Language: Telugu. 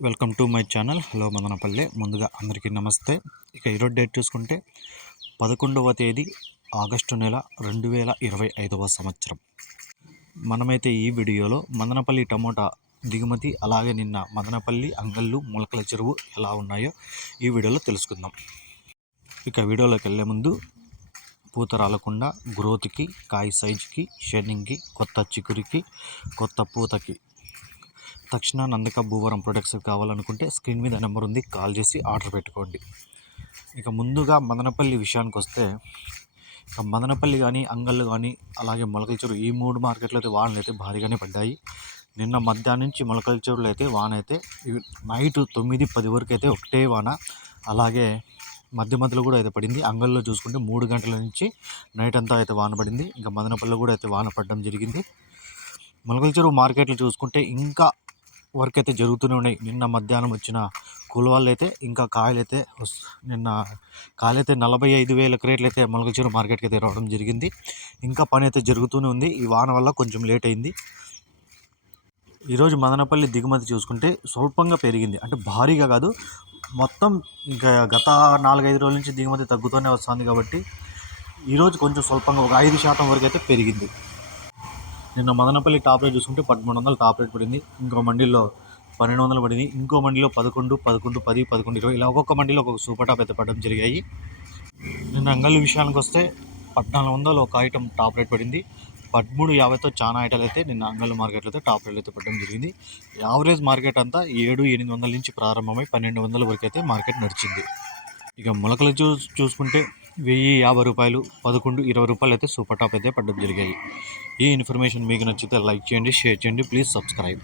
Welcome to my channel. Hello Madanapalle. ముందుగా అందరికీ నమస్తే. ఇక ఈరోజు డేట్ చూసుకుంటే పదకొండవ తేదీ ఆగస్టు నెల రెండు వేల ఇరవై ఐదవ సంవత్సరం. మనమైతే ఈ వీడియోలో మదనపల్లి టమోటా దిగుమతి అలాగే నిన్న మదనపల్లి అంగళ్ళు మొలకల చెరువు ఎలా ఉన్నాయో ఈ వీడియోలో తెలుసుకుందాం. ఇక వీడియోలోకి వెళ్ళే ముందు పూత రాలకుండా గ్రోత్కి కాయ సైజుకి షెడ్డింగ్కి కొత్త చిగురికి కొత్త పూతకి తక్షణ నందక భూవరం ప్రొడక్ట్స్ కావాలనుకుంటే స్క్రీన్ మీద నెంబర్ ఉంది కాల్ చేసి ఆర్డర్ పెట్టుకోండి. ఇక ముందుగా మదనపల్లి విషయానికి వస్తే ఇక మదనపల్లి కానీ అంగళ్ళు కానీ అలాగే మొలకల చెరువు ఈ మూడు మార్కెట్లు అయితే వానలు అయితే భారీగానే పడ్డాయి. నిన్న మధ్యాహ్నం నుంచి మొలకల చెరువులో అయితే వాన అయితే నైట్ తొమ్మిది పది వరకు అయితే ఒకటే వాన. అలాగే మధ్య మధ్యలో కూడా అయితే పడింది. అంగల్లో చూసుకుంటే మూడు గంటల నుంచి నైట్ అంతా అయితే వాన పడింది. ఇంకా మదనపల్లిలో కూడా అయితే వాన పడడం జరిగింది. మొలకల చెరువు మార్కెట్లు చూసుకుంటే ఇంకా వర్క్ అయితే జరుగుతూనే ఉన్నాయి. నిన్న మధ్యాహ్నం వచ్చిన కూలవాళ్ళు అయితే ఇంకా కాయలు అయితే నిన్న కాయలు అయితే నలభై ఐదు వేల క్రేట్లు అయితే మొలకల చెరువు మార్కెట్కి అయితే రావడం జరిగింది. ఇంకా పని అయితే జరుగుతూనే ఉంది. ఈ వాన వల్ల కొంచెం లేట్ అయింది. ఈరోజు మదనపల్లి దిగుమతి చూసుకుంటే స్వల్పంగా పెరిగింది. అంటే భారీగా కాదు మొత్తం ఇంకా గత నాలుగైదు రోజుల నుంచి దిగుమతి తగ్గుతూనే వస్తుంది కాబట్టి ఈరోజు కొంచెం స్వల్పంగా ఒక ఐదు శాతం వరకు అయితే పెరిగింది. నిన్న మదనపల్లి టాప్ రేట్ చూసుకుంటే పదమూడు వందలు టాప్ రేట్ పడింది. ఇంకో మండీలో పన్నెండు వందలు పడింది. ఇంకో మండీలో పదకొండు పదకొండు పది పదకొండు ఇరవై ఇలా ఒక్కొక్క మండీలో ఒక్కొక్క సూపర్ టాప్ అయితే పడడం జరిగాయి. నిన్న అంగళ్ళు విషయానికి వస్తే పద్నాలుగు వందలు ఒక ఐటమ్ టాప్ రేట్ పడింది. పదమూడు యాభైతో చాలా ఐటాలు అయితే నిన్న అంగళ్ళు మార్కెట్లో అయితే టాప్ రేట్ అయితే పడడం జరిగింది. యావరేజ్ మార్కెట్ అంతా ఏడు ఎనిమిది వందల నుంచి ప్రారంభమై పన్నెండు వందల వరకు అయితే మార్కెట్ నడిచింది. ఇక మొలకలు చూ చూసుకుంటే వెయ్యి యాభై రూపాయలు పదకొండు ఇరవై రూపాయలు అయితే సూపర్ టాప్ అయితే పడ్డం జరిగాయి. ఈ ఇన్ఫర్మేషన్ మీకు నచ్చితే లైక్ చేయండి షేర్ చేయండి ప్లీజ్ సబ్స్క్రైబ్.